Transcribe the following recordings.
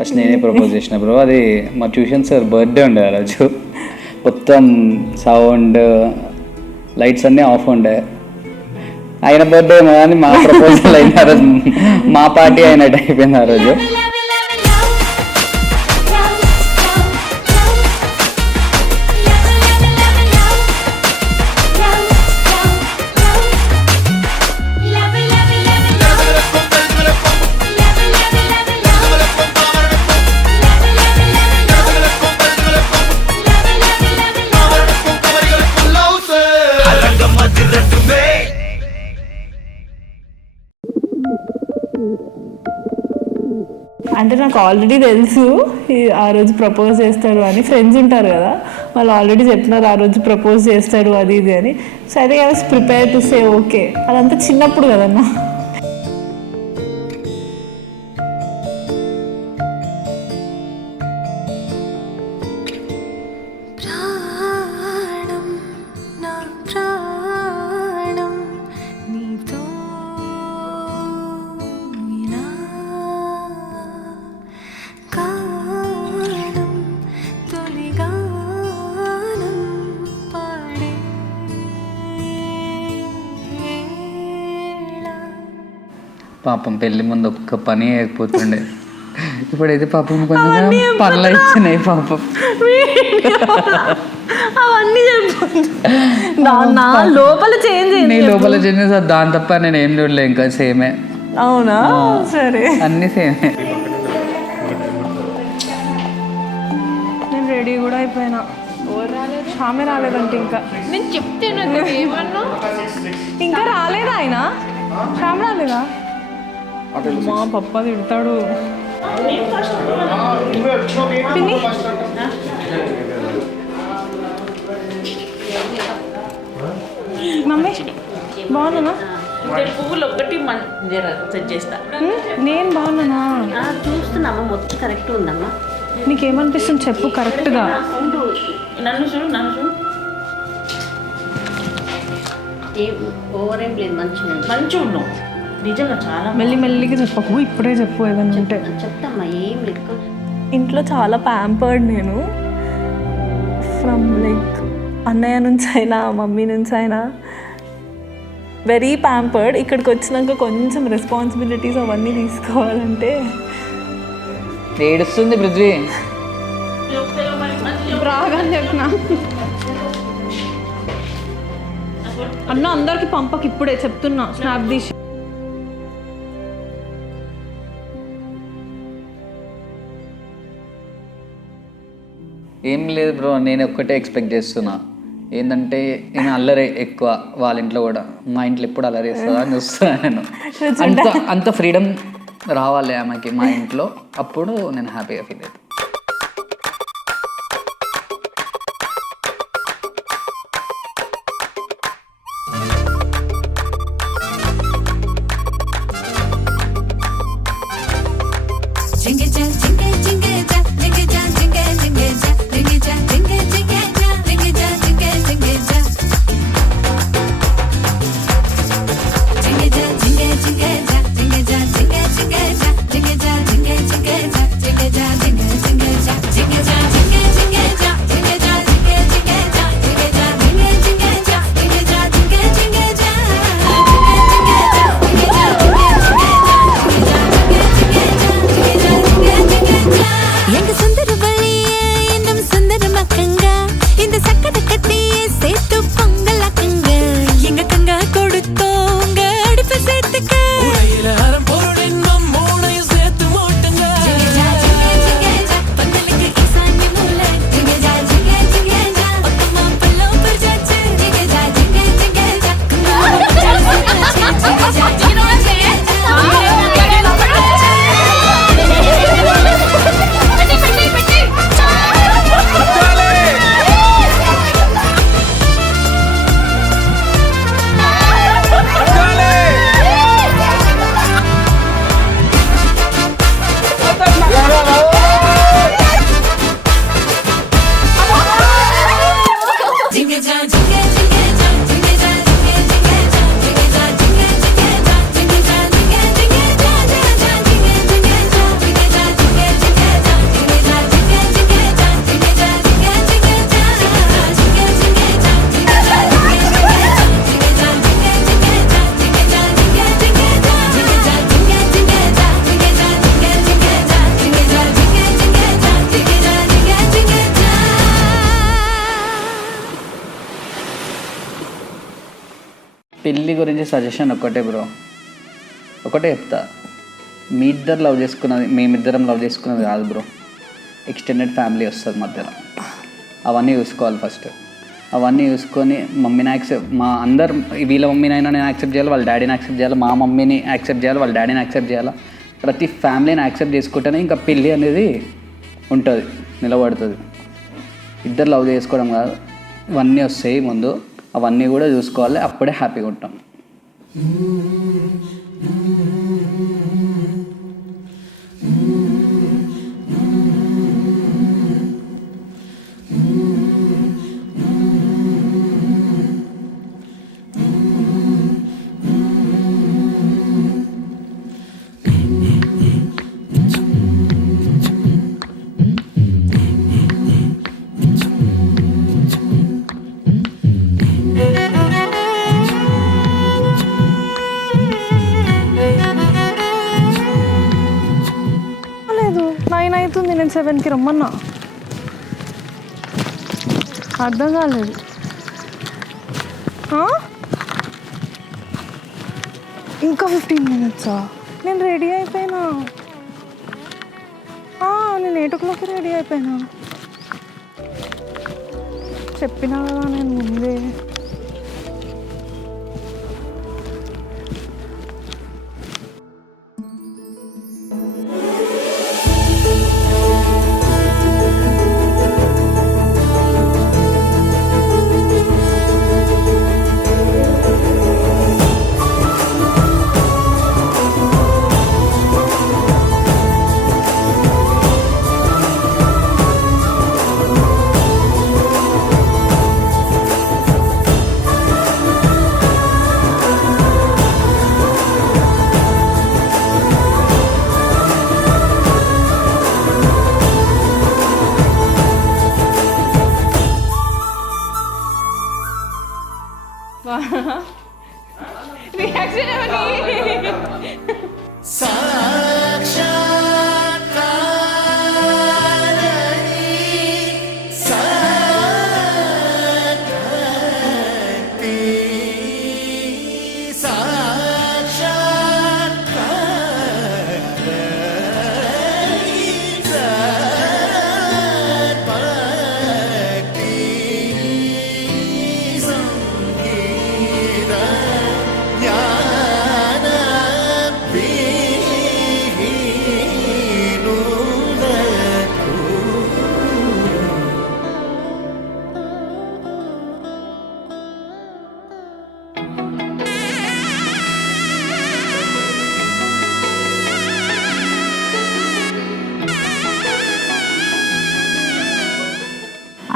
First నేనే propose చేసిన bro. అది మా ట్యూషన్ సార్ బర్త్డే ఉండే ఆ రోజు. మొత్తం సౌండ్ లైట్స్ అన్నీ ఆఫ్ ఉండే. ఆయన బర్త్డే కానీ మా ప్రపోజల్ అయిన ఆ రోజు మా పార్టీ అయినట్టు అయిపోయింది ఆ రోజు. అంటే నాకు ఆల్రెడీ తెలుసు ఆ రోజు ప్రపోజ్ చేస్తాడు అని. ఫ్రెండ్స్ ఉంటారు కదా, వాళ్ళు ఆల్రెడీ చెప్పినారు ఆ రోజు ప్రపోజ్ చేస్తాడు అది ఇది అని. సరే I was prepare to say okay. అదంతా చిన్నప్పుడు కదన్నా. పాపం పెళ్ళి ముందు ఒక్క పని అయిపోతుండే. ఇప్పుడైతే పాపం కొంచెం పనులు ఇచ్చినాయి పాపం. అవన్నీ లోపల చేంజ్ నీ లోపల చేంజ్ దాని తప్ప నేను ఏం చూడలే, ఇంకా సేమే. అవునా? సరే, అన్నీ సేమే. నేను రెడీ కూడా అయిపోయినా. షామే రాలేదంటే ఇంకా నేను చెప్తాను ఏమన్నా. ఇంకా రాలేదా ఆయన? షామ్ రాలేదా? మా పప్ప తిడతాడు. మమ్మీ బాగున్నానా? పువ్వులు ఒకటి సెట్ చేస్తా. నేను బాగున్నానా? చూస్తున్నామా మొత్తం కరెక్ట్ ఉందమ్మా. నీకేమనిపిస్తుంది చెప్పు కరెక్ట్గా. నన్ను చూడు, నన్ను చూడు. ఓవర్ ఏం లేదు, మంచిగా ఉన్నావు నిజంగా. చాలా మెల్లిమెల్లిగా చెప్పకు, ఇప్పుడే చెప్పు ఏదైనా ఉంటే. చెప్తామ్మా, ఏం లేదు. ఇంట్లో చాలా ప్యాంపర్డ్ నేను. ఫ్రమ్ లైక్ అన్నయ్య నుంచి అయినా మమ్మీ నుంచి అయినా వెరీ ప్యాంపర్డ్. ఇక్కడికి వచ్చినాక కొంచెం రెస్పాన్సిబిలిటీస్ అవన్నీ తీసుకోవాలంటే ఏడుస్తుంది పృథ్వీ. రాగా చెప్పిన అన్న అందరికి పంపకి ఇప్పుడే చెప్తున్నా, స్నాప్ తీసి. ఏం లేదు బ్రో, నేను ఒక్కటే ఎక్స్పెక్ట్ చేస్తున్నా. ఏంటంటే నేను అల్లరి ఎక్కువ వాళ్ళ ఇంట్లో కూడా. మా ఇంట్లో ఎప్పుడు అల్లరి చేస్తుందా అని చూస్తున్నాను నేను. అంత ఫ్రీడమ్ రావాలి ఆమెకి మా ఇంట్లో, అప్పుడు నేను హ్యాపీగా ఫీల్ అవుతాను. పెళ్ళి గురించి సజెషన్ ఒక్కటే బ్రో, ఒకటే చెప్తా. మేమిద్దరం లవ్ చేసుకున్నది కాదు బ్రో, ఎక్స్టెండెడ్ ఫ్యామిలీ వస్తుంది మధ్యలో. అవన్నీ చూసుకోవాలి ఫస్ట్. అవన్నీ చూసుకొని మమ్మీని వీళ్ళ మమ్మీనైనా నేను యాక్సెప్ట్ చేయాలి, వాళ్ళ డాడీని యాక్సెప్ట్ చేయాలి, మా మమ్మీని యాక్సెప్ట్ చేయాలి, వాళ్ళ డాడీని యాక్సెప్ట్ చేయాలి. ప్రతి ఫ్యామిలీని యాక్సెప్ట్ చేసుకుంటేనే ఇంకా పెళ్ళి అనేది ఉంటుంది, నిలబడుతుంది. ఇద్దరు లవ్ చేసుకోవడం కాదు, ఇవన్నీ వస్తాయి ముందు, అవన్నీ కూడా చూసుకోవాలి, అప్పుడే హ్యాపీగా ఉంటాం. లేదు 9 అవుతుంది, నేను 7కి రమ్మన్నా. అర్థం కాలేదు. ఇంకా 15 మినిట్సా? నేను రెడీ అయిపోయినా. నేను 8 o'clock రెడీ అయిపోయినా. చెప్పినా కదా నేను ముందే.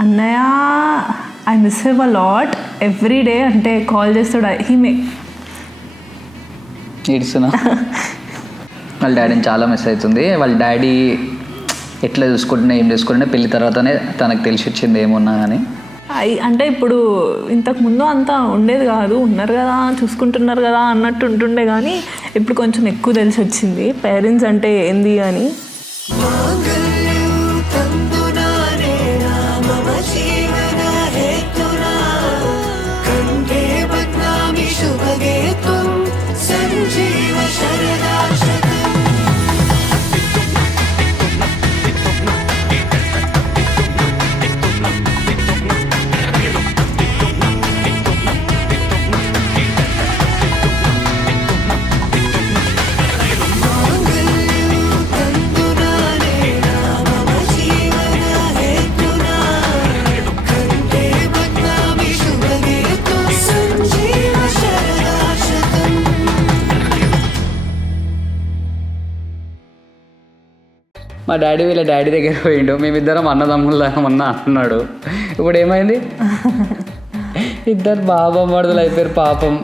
అన్నయ్య I miss him a lot. Every day అంటే కాల్ చేస్తాడు. ఏడుస్తున్నా. వాళ్ళ డాడీని చాలా మిస్ అవుతుంది. వాళ్ళ డాడీ ఎట్లా చూసుకుంటున్నా ఏం చూసుకుంటున్నా పెళ్ళి తర్వాతనే తనకు తెలిసి వచ్చింది ఏమున్నా కానీ. అంటే ఇప్పుడు ఇంతకుముందు అంతా ఉండేది కాదు, ఉన్నారు కదా చూసుకుంటున్నారు కదా అన్నట్టు ఉంటుండే, కానీ ఇప్పుడు కొంచెం ఎక్కువ తెలిసి వచ్చింది పేరెంట్స్ అంటే ఏంది అని. మా డాడీ వీళ్ళ డాడీ దగ్గర పోయిండు, మేమిద్దరం అన్నదమ్ముల అన్నాడు. ఇప్పుడు ఏమైంది? ఇద్దరు బాబా మడుదలు అయిపోయారు పాపం.